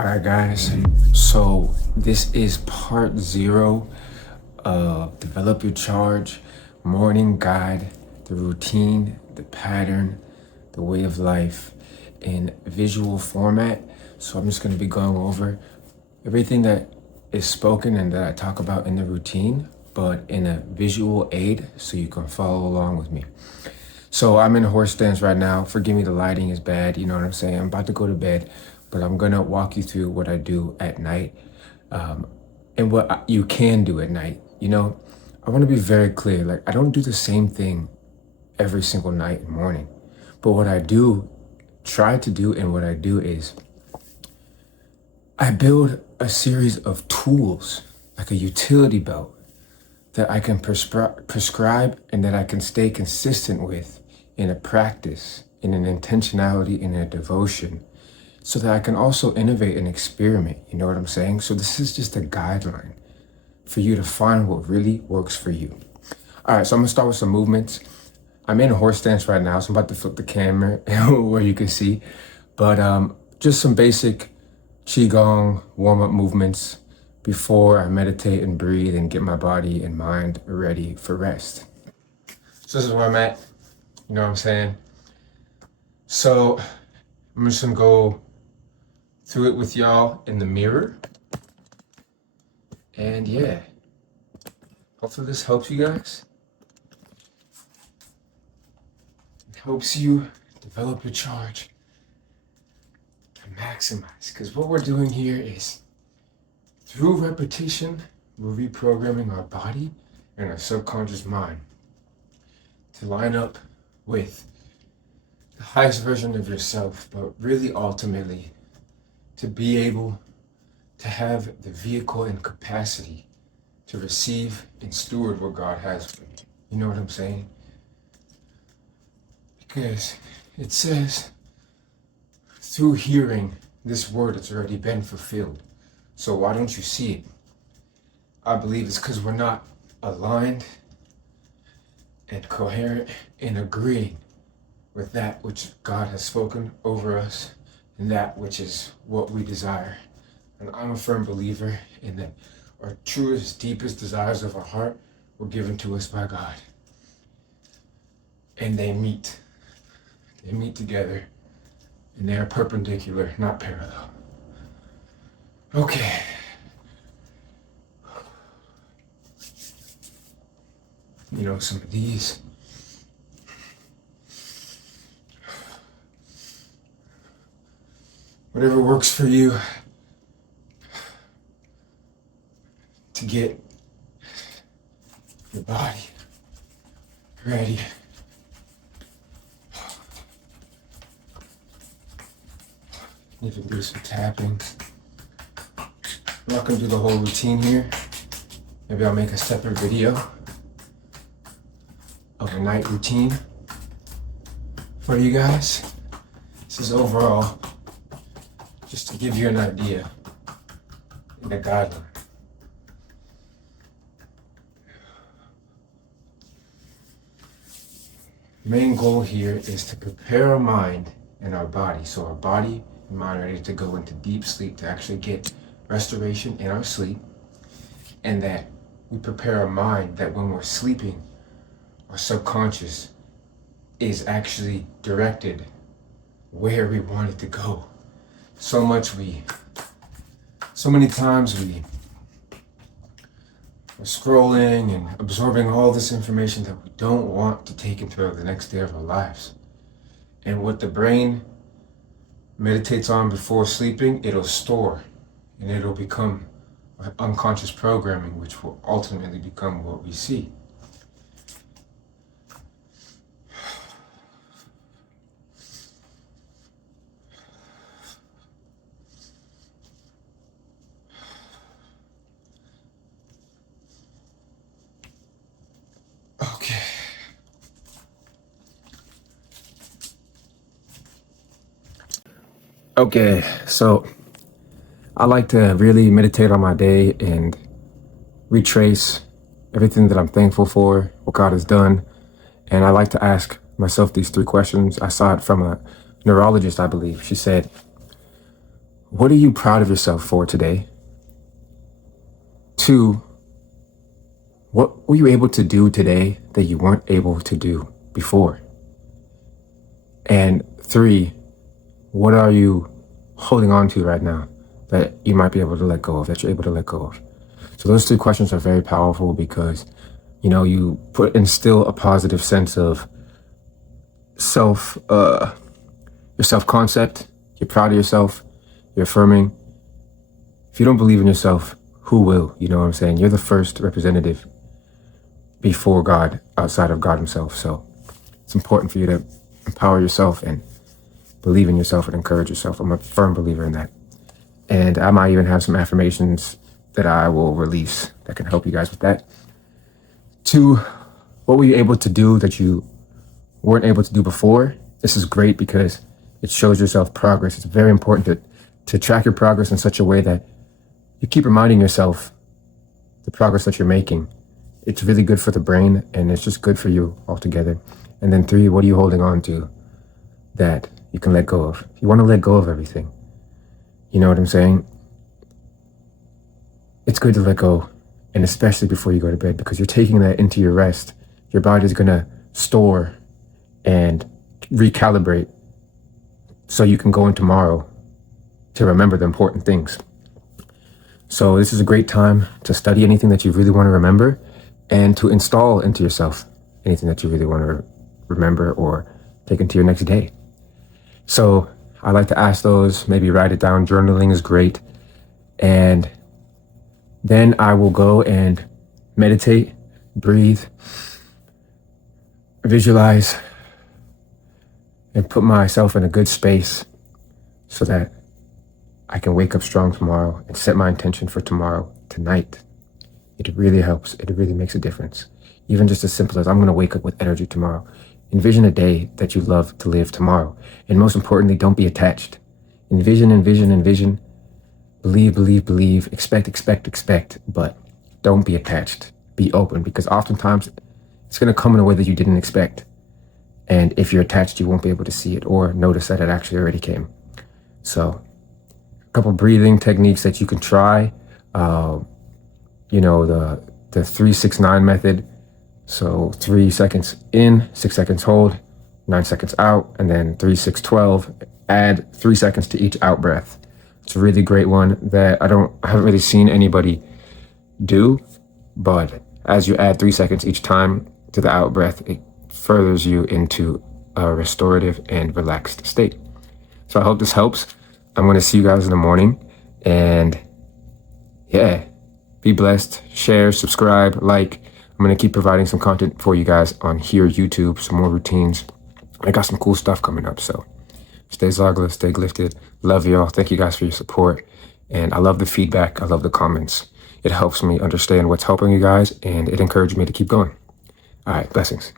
All right, guys. So this is part 0 of Develop Your Charge, Morning Guide, the routine, the pattern, the way of life in visual format. So I'm just going to be going over everything that is spoken and that I talk about in the routine, but in a visual aid so you can follow along with me. So I'm in a horse stance right now. Forgive me, the lighting is bad. You know what I'm saying? I'm about to go to bed, but I'm going to walk you through what I do at night and what you can do at night. You know, I want to be very clear. Like, I don't do the same thing every single night and morning. But what I do, try to do, and what I do is I build a series of tools, like a utility belt, that I can prescribe and that I can stay consistent with in a practice, in an intentionality, in a devotion, so that I can also innovate and experiment. You know what I'm saying? So this is just a guideline for you to find what really works for you. All right, so I'm gonna start with some movements. I'm in a horse stance right now, so I'm about to flip the camera where you can see. But just some basic qigong warm-up movements before I meditate and breathe and get my body and mind ready for rest. So this is where I'm at, you know what I'm saying? So I'm just gonna go through it with y'all in the mirror. And yeah, hopefully this helps you guys. It helps you develop your charge to maximize. Because what we're doing here is, through repetition, we're reprogramming our body and our subconscious mind to line up with the highest version of yourself, but really ultimately to be able to have the vehicle and capacity to receive and steward what God has for you. You know what I'm saying? Because it says, through hearing this word, it's already been fulfilled. So why don't you see it? I believe it's because we're not aligned and coherent and agreeing with that which God has spoken over us and that which is what we desire. And I'm a firm believer in that our truest, deepest desires of our heart were given to us by God. And they meet together, and they are perpendicular, not parallel. Okay. You know, some of these. Whatever works for you to get your body ready. Even do some tapping. I'm not gonna do the whole routine here. Maybe I'll make a separate video of a night routine for you guys. This is overall just to give you an idea and a guideline. Main goal here is to prepare our mind and our body, so our body and mind are ready to go into deep sleep, to actually get restoration in our sleep, and that we prepare our mind that when we're sleeping, our subconscious is actually directed where we want it to go. So many times we're scrolling and absorbing all this information that we don't want to take into the next day of our lives. And what the brain meditates on before sleeping, it'll store and it'll become unconscious programming, which will ultimately become what we see. Okay, so I like to really meditate on my day and retrace everything that I'm thankful for, what God has done. And I like to ask myself these 3 questions. I saw it from a neurologist, I believe. She said, what are you proud of yourself for today? 2, what were you able to do today that you weren't able to do before? And 3, what are you holding on to right now that you might be able to let go of, that you're able to let go of? So those 2 questions are very powerful because, you instill a positive sense of your self-concept. You're proud of yourself. You're affirming. If you don't believe in yourself, who will? You know what I'm saying? You're the first representative before God, outside of God himself. So it's important for you to empower yourself and believe in yourself and encourage yourself. I'm a firm believer in that. And I might even have some affirmations that I will release that can help you guys with that. 2, what were you able to do that you weren't able to do before? This is great because it shows yourself progress. It's very important to track your progress in such a way that you keep reminding yourself the progress that you're making. It's really good for the brain and it's just good for you altogether. And then 3, what are you holding on to that you can let go of? You want to let go of everything. You know what I'm saying? It's good to let go, and especially before you go to bed, because you're taking that into your rest. Your body's going to store and recalibrate so you can go in tomorrow to remember the important things. So this is a great time to study anything that you really want to remember and to install into yourself anything that you really want to remember or take into your next day. So I like to ask those, maybe write it down. Journaling is great. And then I will go and meditate, breathe, visualize, and put myself in a good space so that I can wake up strong tomorrow and set my intention for tomorrow, tonight. It really helps. It really makes a difference. Even just as simple as I'm going to wake up with energy tomorrow. Envision a day that you love to live tomorrow. And most importantly, don't be attached. Envision, envision, envision. Believe, believe, believe. Expect, expect, expect. But don't be attached. Be open, because oftentimes it's going to come in a way that you didn't expect. And if you're attached, you won't be able to see it or notice that it actually already came. So a couple breathing techniques that you can try. The 3-6-9 method. So 3 seconds in, 6 seconds hold, 9 seconds out, and then 3-6-12. Add 3 seconds to each out breath. It's a really great one that I haven't really seen anybody do, but as you add 3 seconds each time to the out breath, it furthers you into a restorative and relaxed state. So I hope this helps. I'm going to see you guys in the morning, and yeah, be blessed, share, subscribe, like. I'm going to keep providing some content for you guys on here, YouTube, some more routines. I got some cool stuff coming up, so stay Zagla, stay lifted. Love y'all. Thank you guys for your support. And I love the feedback. I love the comments. It helps me understand what's helping you guys, and it encourages me to keep going. All right, blessings.